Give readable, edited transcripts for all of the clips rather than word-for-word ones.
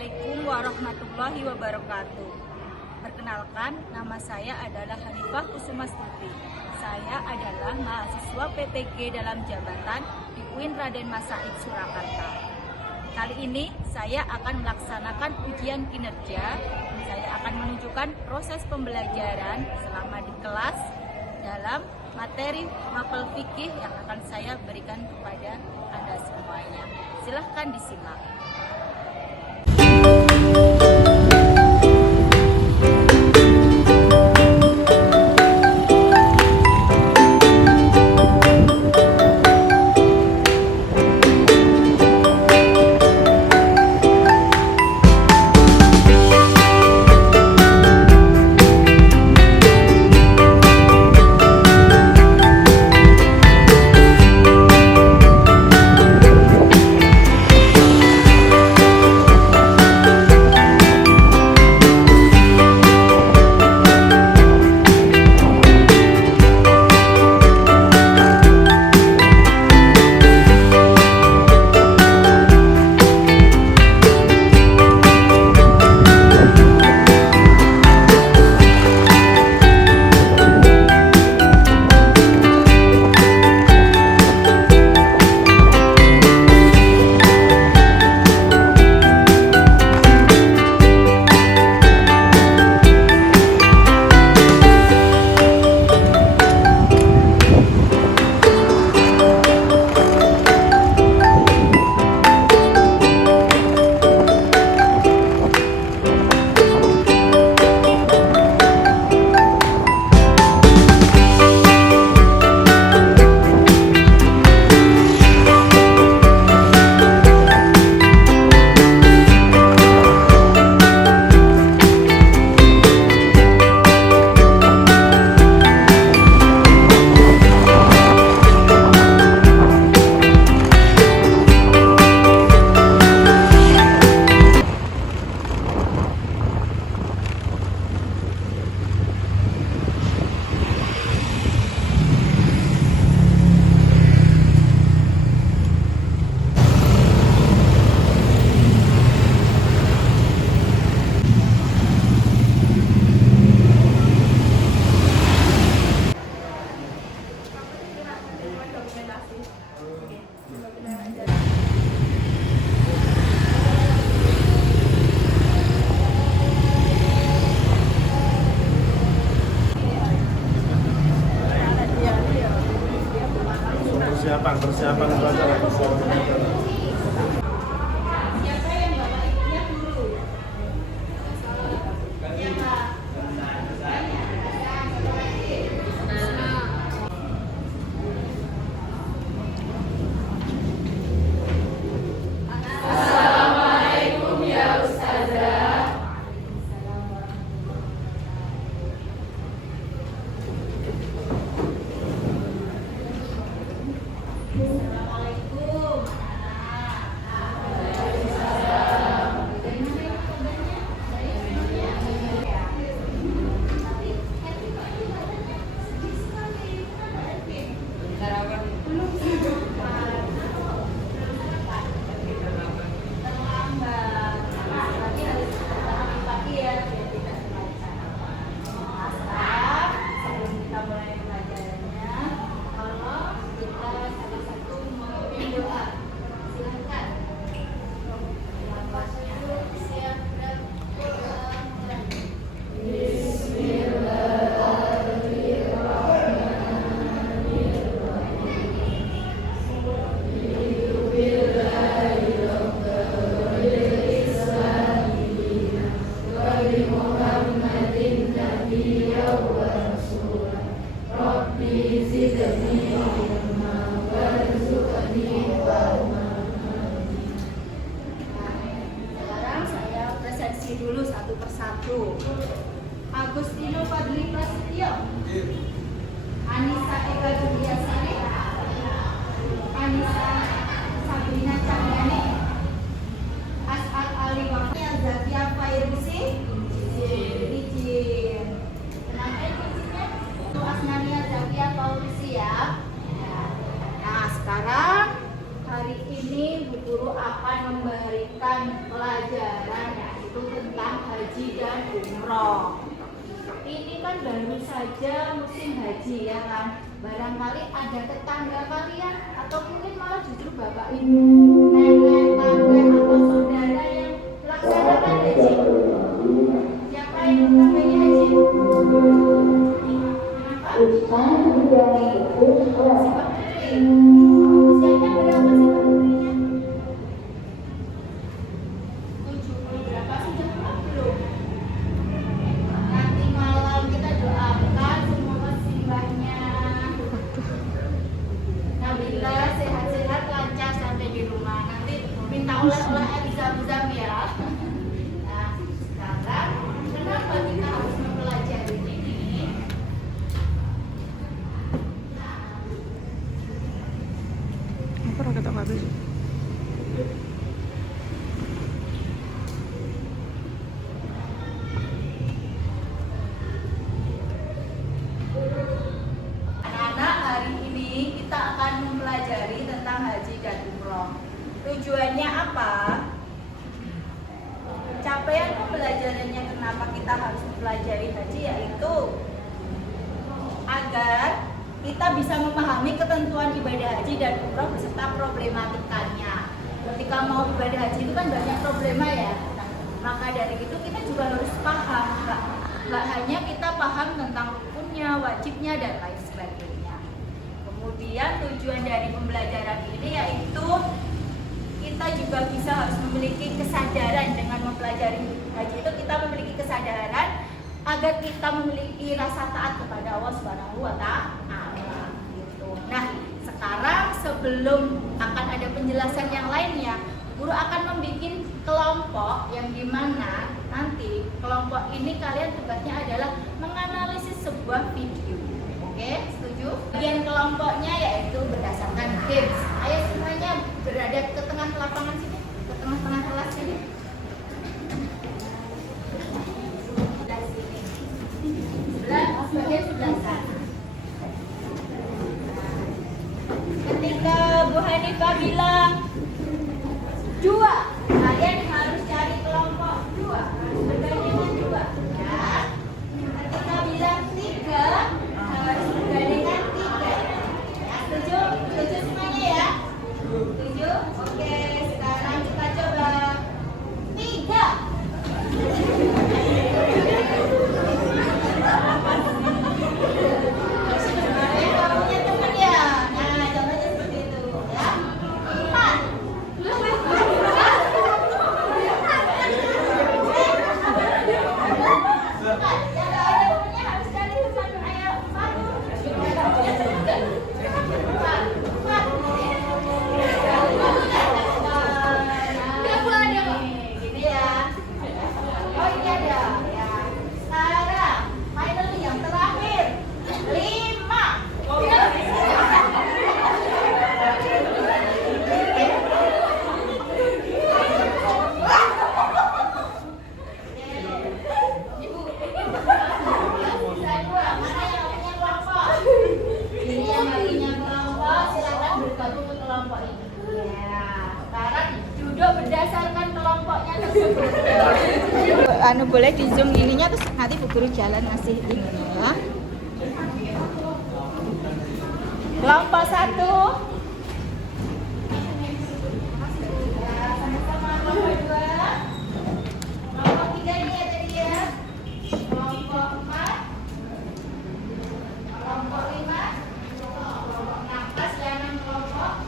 Assalamualaikum warahmatullahi wabarakatuh. Perkenalkan, nama saya adalah Hanifah Kusumastuti. Saya adalah mahasiswa PTG dalam jabatan di UIN Raden Mas Said Surakarta. Kali ini saya akan melaksanakan ujian kinerja. Saya akan menunjukkan proses pembelajaran selama di kelas dalam materi mapel fikih yang akan saya berikan kepada Anda semuanya. Silahkan disimak. Persiapan pelajaran. Assalamualaikum ya Ustazah. Assalamualaikum. Sekarang saya presentasi dulu satu persatu. Agustino Fadli Prasetyo, Anissa Eka Juliasari, Anissa Sabrina Chandani, As'ad Ali Wahya, Zakia Fairusi, izin. Kenalkan kuncinya, Asnania Zakia Fairusi ya. Nah sekarang hari ini Bu Guru akan memberikan pelajaran tentang haji dan umroh. Ini kan baru saja musim haji ya kan. Barangkali ada tetangga kalian atau mungkin malah justru bapak ibu, nenek, kakek atau saudara yang melaksanakan haji. Siapa yang tetangganya haji? Kenapa? Si Pak Putri. Usianya berapa sih Pak Putrinya? 70 berapa? Sudah pulang belum? Nanti malam kita doakan semoga simbahnya Nabila sehat-sehat, lancar sampai di rumah. Nanti minta oleh-oleh zam-zam ya. Nah, sekarang kenapa kita harus mempelajari ini? Apa orang kata habis? Anak-anak, hari ini kita akan mempelajari tentang haji dan umroh. Tujuannya apa? Capaian pembelajarannya kenapa kita harus mempelajari haji yaitu agar kita bisa memahami ketentuan ibadah haji dan umroh beserta problematikanya. Ketika mau ibadah haji itu kan banyak problema ya. Maka dari itu kita juga harus paham, nggak hanya kita paham tentang rukunnya, wajibnya dan lain sebagainya. Kemudian tujuan dari pembelajaran ini yaitu kita juga bisa harus memiliki kesadaran dengan mempelajari haji itu kita memiliki kesadaran agar kita memiliki rasa taat kepada Allah Subhanahu wa Ta'ala. Gitu. Nah, sekarang sebelum akan ada penjelasan yang lainnya, guru akan membuat kelompok yang dimana nanti kelompok ini kalian tugasnya adalah menganalisis sebuah video. Oke, setuju? Bagian kelompoknya yaitu berdasarkan games. Ayo semuanya berada ke tengah lapangan sini, ke tengah-tengah kelas sini. Sebelah sini. Sebagian sebelah sana. Ketika Bu Hanifah bilang 2, kalian harus cari kelompok 2, harus bergandingan 2 ya. Ketika bilang 3, harus bergandingan 3 ya. Setuju? Setuju semuanya ya? Setuju? Oke, sekarang kita coba 3. Kamunya teman ya? Nah, contohnya seperti itu ya. 4. Berdasarkan kelompoknya tersebut. Boleh di zoom ininya terus nanti Bu Guru jalan ngasih ini ya. Kelompok 1. Sama-sama kelompok 2. Kelompok 3 ini ya tadi ya. Kelompok 4. Kelompok 5. Kelompok 6. Pas ya 6 kelompok.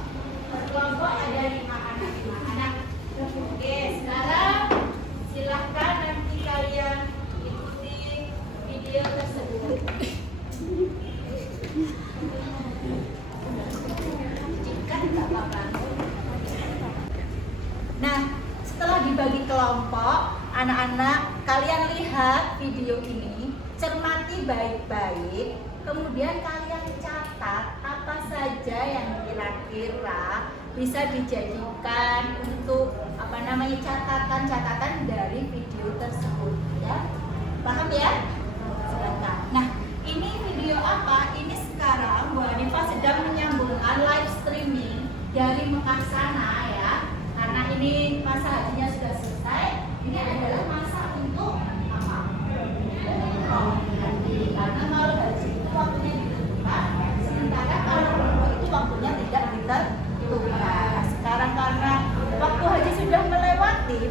Per kelompok ada 5 anak. Oke, sekarang silahkan nanti kalian ikuti video tersebut. Nah, setelah dibagi kelompok, anak-anak kalian lihat video ini, cermati baik-baik, kemudian kalian catat apa saja yang kira-kira bisa dijadikan untuk catatan-catatan dari video tersebut ya. Paham ya? Silakan. Nah, ini video apa? Ini sekarang Bu Hanifah sedang menyambungkan live streaming dari Mekah sana ya. Karena ini masa hajinya sudah selesai, ini adalah masa untuk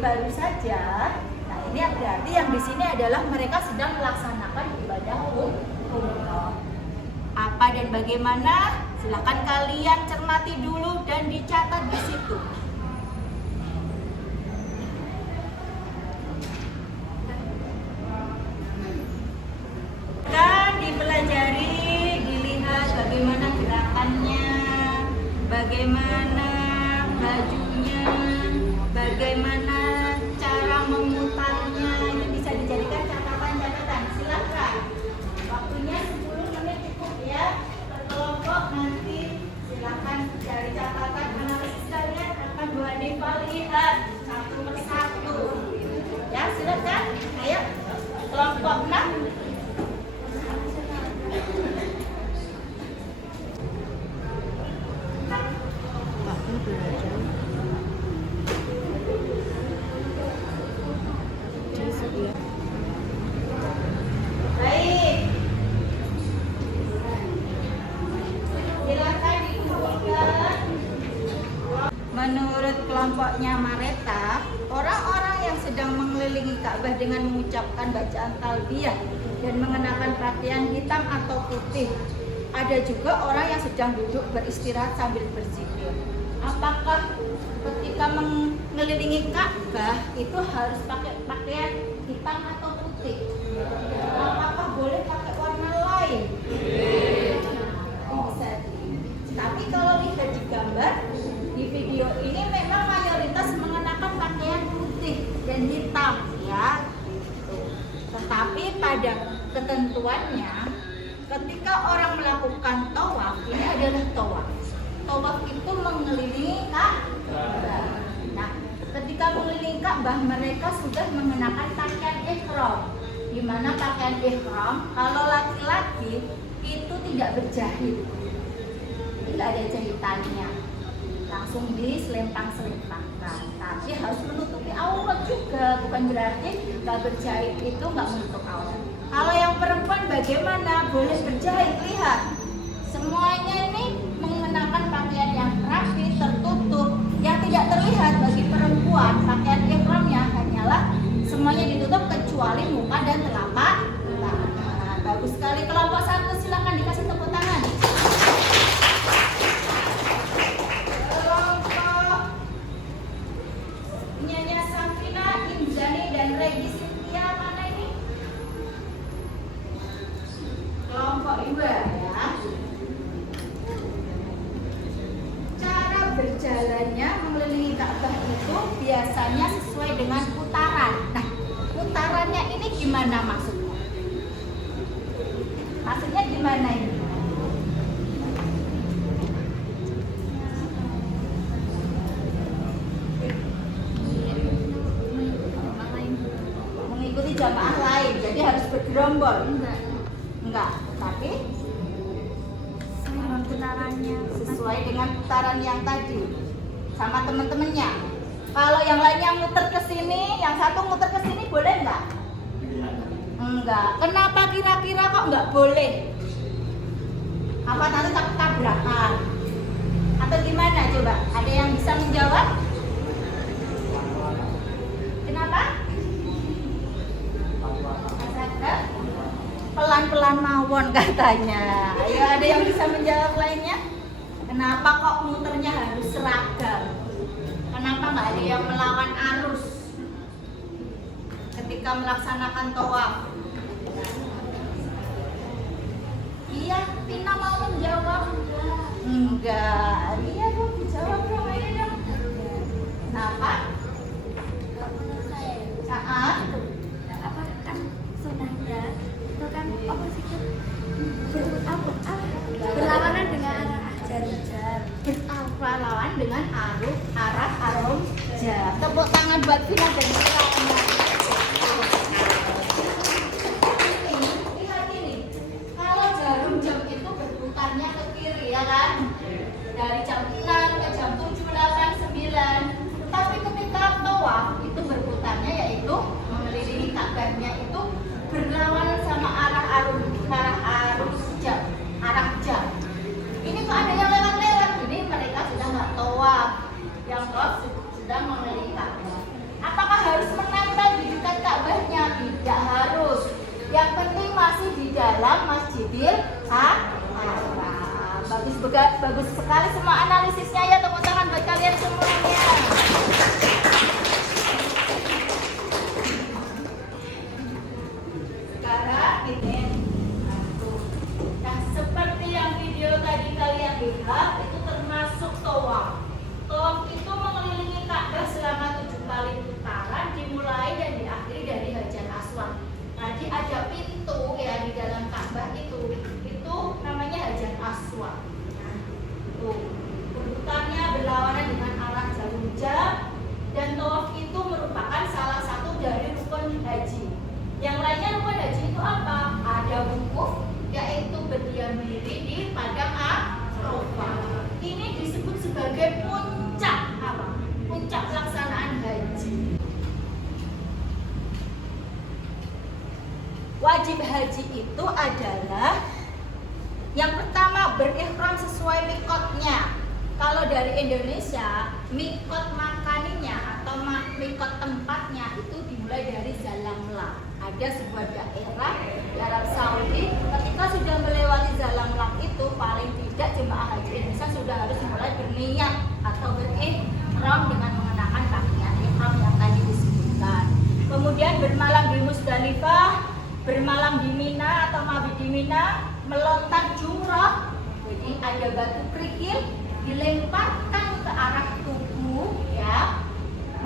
baru saja. Nah, ini berarti yang di sini adalah mereka sedang melaksanakan ibadah umroh. Apa dan bagaimana? Silakan kalian cermati dulu dan dicatat di situ. Dan dipelajari, dilihat bagaimana gerakannya, bagaimana bajunya, bagaimana cara memutarnya. Ini bisa dijadikan catatan-catatan. Silakan. Waktunya 10 menit cukup ya. Berkelompok nanti silakan dari catatan analisis kalian akan Bu Hanifah lihat satu persatu. Ya, silakan. Ayo. Kelompok 6. Baik. Silakan ditunjukkan. Menurut kelompoknya Mareta, orang-orang yang sedang mengelilingi Ka'bah dengan mengucapkan bacaan talbiyah dan mengenakan pakaian hitam atau putih. Ada juga orang yang sedang duduk beristirahat sambil berzikir. Apakah ketika mengelilingi Ka'bah itu harus pakai pakaian hitam atau putih? Apakah boleh pakai warna lain? Bisa. Tapi kalau lihat di gambar di video ini memang mayoritas mengenakan pakaian putih dan hitam ya. Tetapi pada ketentuannya ketika orang melakukan tawaf, ini adalah tawaf. Tawaf itu mengelilingi Ka'bah. Nah, ketika mengelilingi Ka'bah mereka sudah mengenakan pakaian ihram. Di mana pakaian ihram kalau laki-laki itu tidak berjahit. Tidak ada jahitannya. Langsung diselempang-selempangkan. Tapi harus menutupi aurat juga, bukan berarti nggak berjahit itu nggak menutup aurat. Kalau yang perempuan bagaimana? Boleh berjahit, lihat. Semuanya ini mengenakan pakaian yang rapi, tertutup. Yang tidak terlihat bagi perempuan, pakaian ihramnya hanyalah semuanya ditutup kecuali muka dan telapak tangan. Bagus sekali. Kelompok 1 silakan dikasih tepuk tangan. Kelompok Nyanya Safina, Inzani dan Regi Cynthia mana ini? Kelompok 2 ya. Cara berjalannya mengelilingi Ka'bah itu biasanya sesuai dengan putaran. Nah, putarannya ini gimana maksudnya? Maksudnya gimana ini? Mengikuti jamaah lain, jadi harus bergerombol. Enggak, tapi sesuai dengan putaran yang tadi sama teman-temannya. Kalau yang lainnya muter ke sini, yang satu muter ke sini boleh enggak? Enggak. Kenapa kira-kira kok enggak boleh? Apa nanti takut tabrakan? Atau gimana coba? Ada yang bisa menjawab? Kenapa? Pelan-pelan mawon katanya. Ayo, ada yang bisa menjawab lainnya? Kenapa kok muternya harus seragam? Kenapa nggak ada yang melawan arus ketika melaksanakan tawaf? Iya, Tina mau menjawab? Enggak. Iya dong, dijawab dong, ayo dong. Kenapa? Saat Apa kan sunahnya itu kan apa sih berlawanan dengan arah jar. berlawan dengan arah arum jam. Tepuk tangan buat Vina dan Vina. Lihat ini, kalau jarum jam itu berputarnya ke kiri ya kan, dari jam 6 ke jam 7, 8, 9. Tapi ketika tawaf itu berputarnya yaitu mengelilingi Ka'bahnya itu berlawanan sama arah arus jam, arah jam. Ini kok ada yang lewat-lewat, ini mereka sudah nggak tawaf, yang tawaf sudah mengelilingi Ka'bah. Apakah dalam Masjidil Haram. Bagus sekali semua analisisnya ya, tepuk tangan buat kalian semuanya. Sekarang ini, nah seperti yang video tadi kalian lihat, itu termasuk tawaf. Tawaf itu mengelilingi Ka'bah selama 7 kali putaran, dimulai dan diakhiri dari Hajar Aswad. Tadi ada pintu ya di dalam Ka'bah itu namanya Hajar Aswad. Nah, tuh urutannya berlawanan dengan arah jarum jam, dan tawaf itu merupakan salah satu dari rukun haji. Yang lainnya rukun haji itu apa? Ada wukuf, yaitu berdiam diri di padang Arafah. Ini disebut sebagai puncak apa? Puncak pelaksanaan haji. Wajib haji itu adalah yang pertama berihram sesuai mikotnya. Kalau dari Indonesia, mikot makaninya atau mikot tempatnya itu dimulai dari Zalamlam. Ada sebuah daerah di Arab Saudi, ketika sudah melewati Zalamlam itu paling tidak jemaah haji Indonesia sudah harus mulai berniat atau berihram dengan mengenakan pakaian ihram yang tadi disebutkan. Kemudian bermalam di Musdalifah, bermalam di Mina atau mabit di Mina, melontar jumrah. Jadi ada batu kerikil dilemparkan ke arah tubuh ya,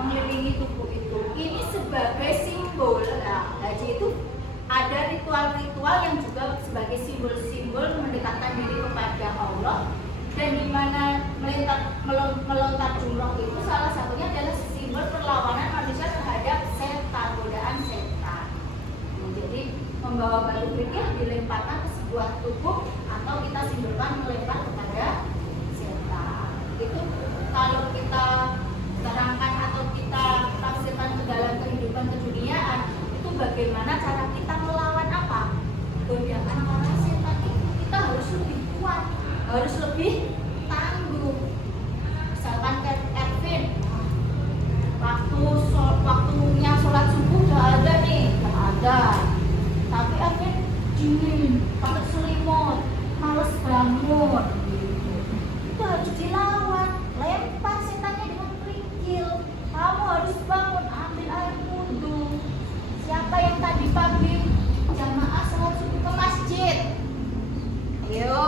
mengelilingi tubuh itu. Ini sebagai simbol. Nah, haji itu ada ritual-ritual yang juga sebagai simbol-simbol mendekatkan diri kepada Allah, dan di mana melontar jumrah itu salah satunya adalah simbol perlawanan manusia terhadap setan, godaan setan. Jadi membawa batu kerikil dilemparkan ke sebuah tubuh atau kita simbolkan melempar kepada setan. Itu kalau kita terangkan atau kita tafsirkan ke dalam kehidupan keduniaan, itu bagaimana cara kita melawan apa? Godaan para setan itu kita harus lebih kuat, harus lebih tangguh. Misalkan Ervin, waktunya sholat subuh udah ada nih, ada. Tapi Ervin dingin, pakai selimut, males bangun. Itu harus dilawan, lempar setannya dengan kerikil. Kamu harus bangun, ambil air wudhu. Siapa yang tadi pagi jamaah sholat subuh ke masjid? Ayo,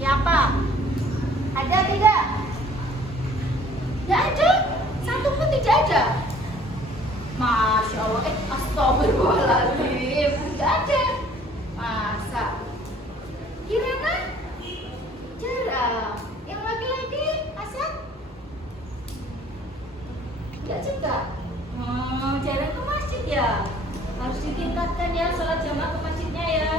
siapa? Ada tidak? Tidak ada, satu pun tidak ada. Masya Allah, astagfirullahaladzim, tidak ada. Masa? Kirana? Jarang. Yang laki-laki, Asad? Tidak juga. Jarang ke masjid ya? Harus ditingkatkan ya sholat jamaah ke masjidnya ya.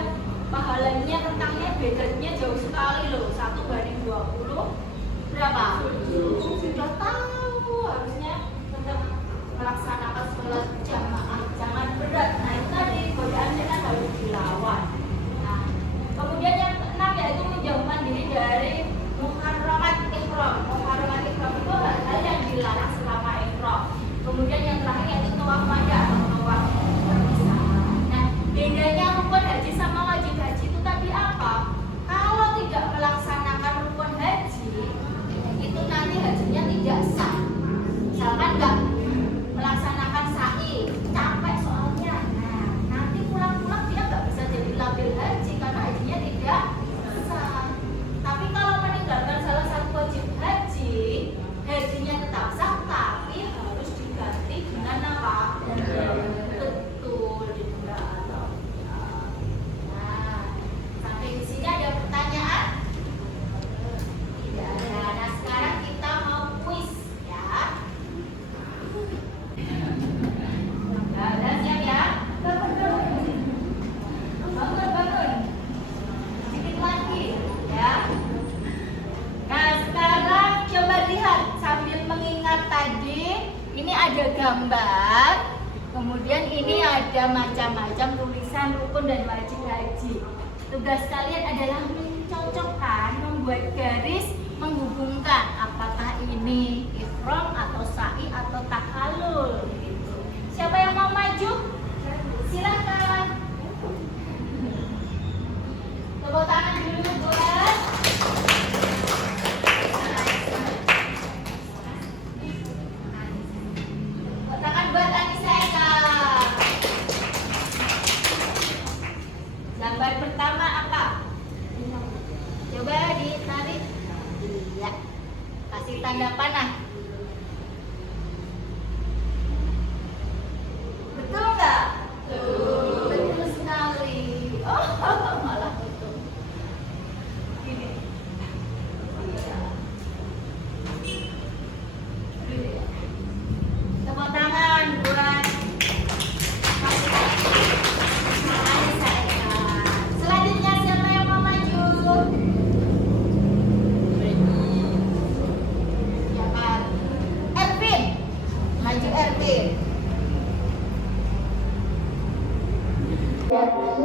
Pahalanya, rentangnya, bedanya jauh sekali loh. 1/20 berapa? Sudah tahu, harusnya tetap melaksanakan sholat jamaah, jangan berat. Nah itu tadi godaan setan harus dilawan. Nah, kemudian yang keenam yaitu menjauhkan diri dari muharramat ihram. Muharramat ihram itu hal yang dilarang selama ihram. Kemudian yang terakhir yaitu tawaf wada atau tawaf perpisahan. Nah, bedanya rukun haji sama wajib haji itu tadi apa? Kalau tidak melaksanakan rukun haji, itu nanti hajinya tidak sah. Misalkan enggak melaksanakan sa'i, capek soalnya. Nah, nanti pulang-pulang dia nggak bisa jadi labil haji karena hajinya tidak sah. Tapi kalau meninggalkan salah satu wajib haji, hajinya tetap sah, tapi harus diganti dengan apa? Betul, denda atau nah, sampai di sini ada pertanyaan? Tidak ada. Nah, sekarang kita mau kuis ya. Nah, siap ya? Bangun. Sedikit lagi ya. Nah, sekarang coba lihat sambil mengingat tadi. Ini ada gambar. Kemudian ini ada macam-macam tulisan rukun dan wajib haji. Tugas kalian adalah mencocokkan, membuat garis, menghubungkan apakah ini ihram atau sa'i atau tahallul gitu. Siapa yang mau maju? Silakan. Apakah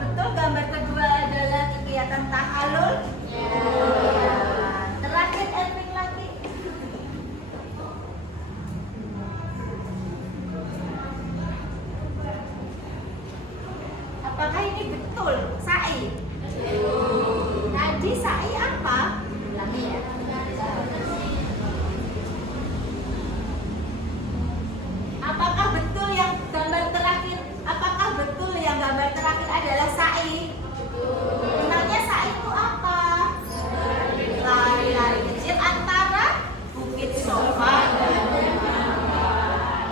betul gambar kedua adalah kegiatan tahallul? Ya. Terakhir Edwin lagi. Apakah ini betul sa'i? Tadi sa'i apa? Ulangi ya. Apakah betul yang gambar terakhir? Apakah betul yang gambar terakhir adalah sa'i? Sebenarnya sa'i itu apa? Lari-lari kecil antara bukit Sofa dan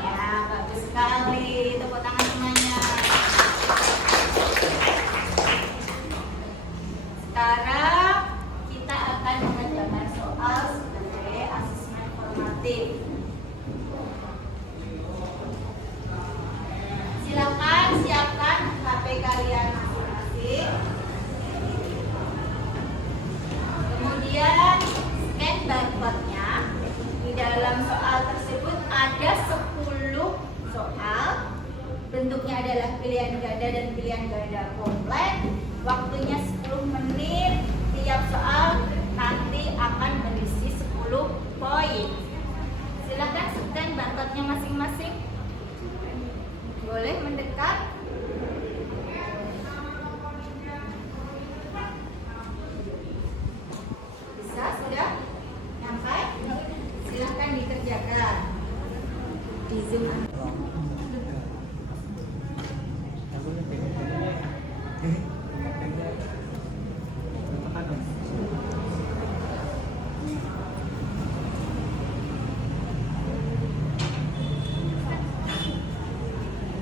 ya, bagus sekali. Tepuk tangan semuanya. Sekarang kita akan mengerjakan soal sebagai asesmen formatif. Silakan siapkan HP kalian masing-masing. Kemudian scan barcode-nya. Di dalam soal tersebut ada 10 soal. Bentuknya adalah pilihan ganda dan pilihan ganda kompleks. Waktunya 10 menit. Tiap soal nanti akan berisi 10 poin. Silakan scan barcode-nya masing-masing. Boleh mendekat. Bisa sudah sampai? Silahkan dikerjakan. Di Zoom.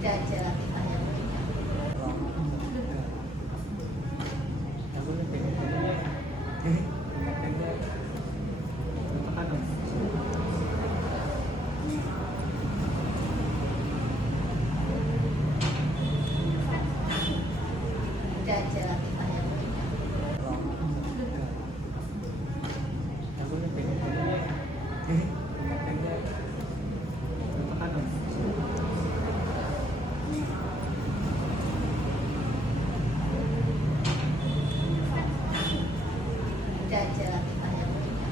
Jalan kita yang punya. Jalan kita yang punya. Jalan kita yang punya.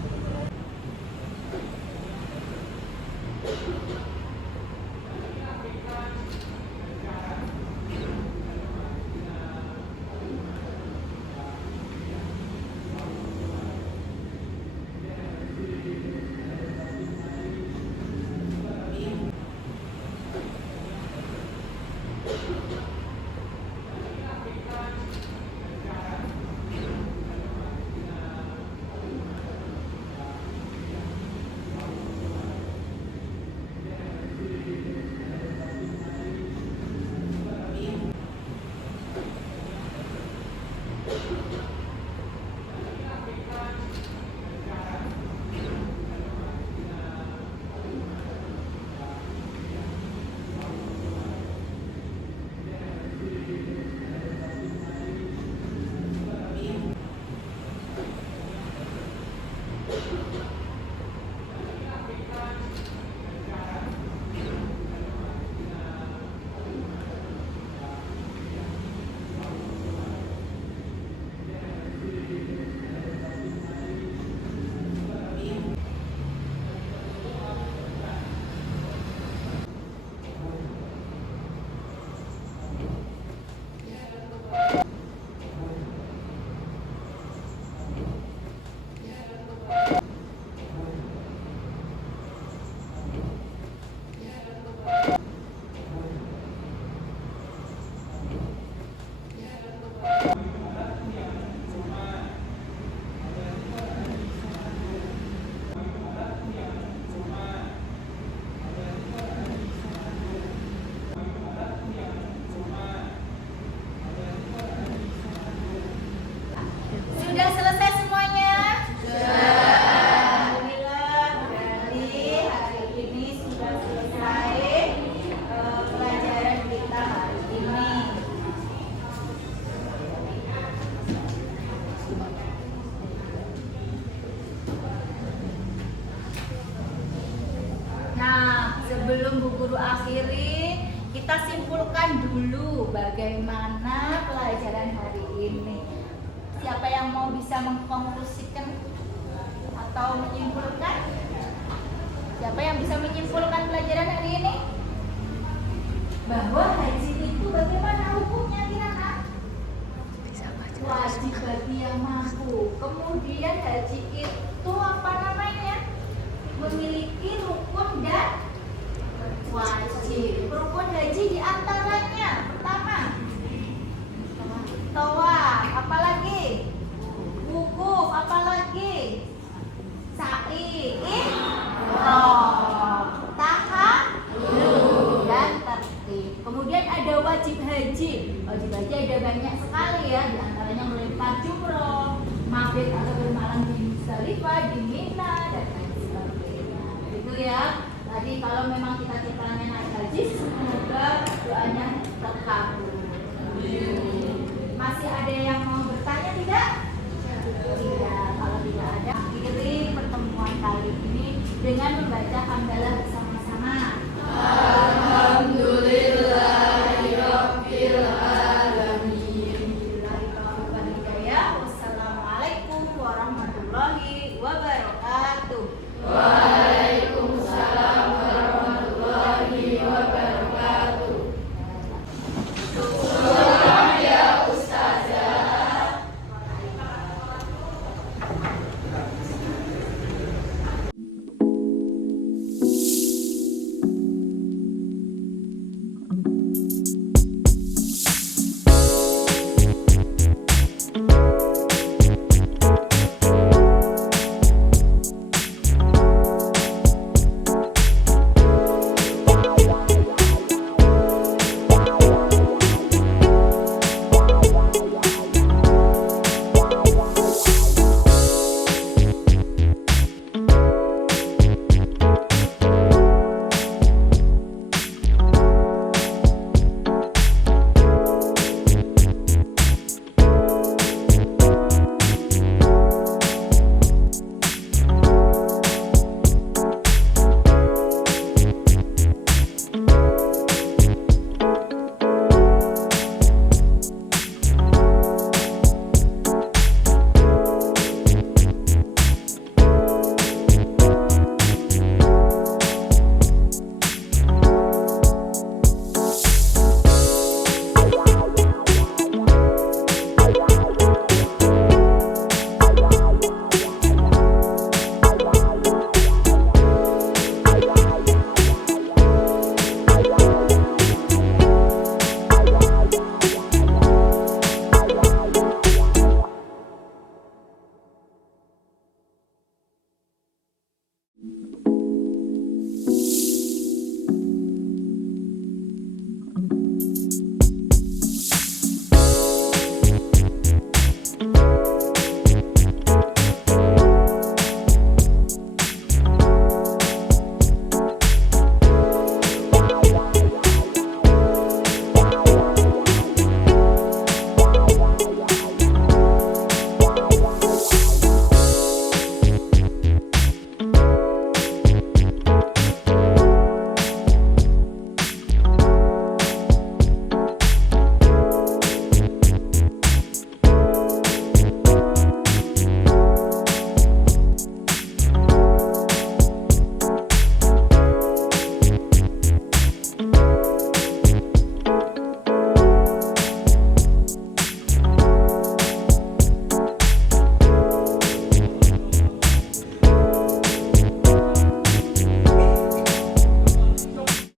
Sebelum Bu Guru akhiri, kita simpulkan dulu bagaimana pelajaran hari ini. Siapa yang mau bisa mengkonklusikan atau menyimpulkan? Siapa yang bisa menyimpulkan pelajaran hari ini? Bahwa haji itu bagaimana hukumnya kira-kira? Wajib bagi yang mampu. Kemudian haji itu apa namanya? Memiliki rukun dan wajib. Rukun haji diantaranya pertama tawaf, apalagi wukuf, apalagi sa'i, ihram, tahallul dan tertib. Kemudian ada wajib haji. Wajib haji ada banyak sekali ya, diantaranya melempar jumroh, mabit atau bermalam di Musdalifah, di Mina dan lain sebagainya. Itu ya. Tadi kalau memang cita-citanya naik haji, semoga doanya terkabul. Masih ada yang mau bertanya tidak? Tidak. Kalau tidak ada, akhiri pertemuan kali ini dengan membaca hamdalah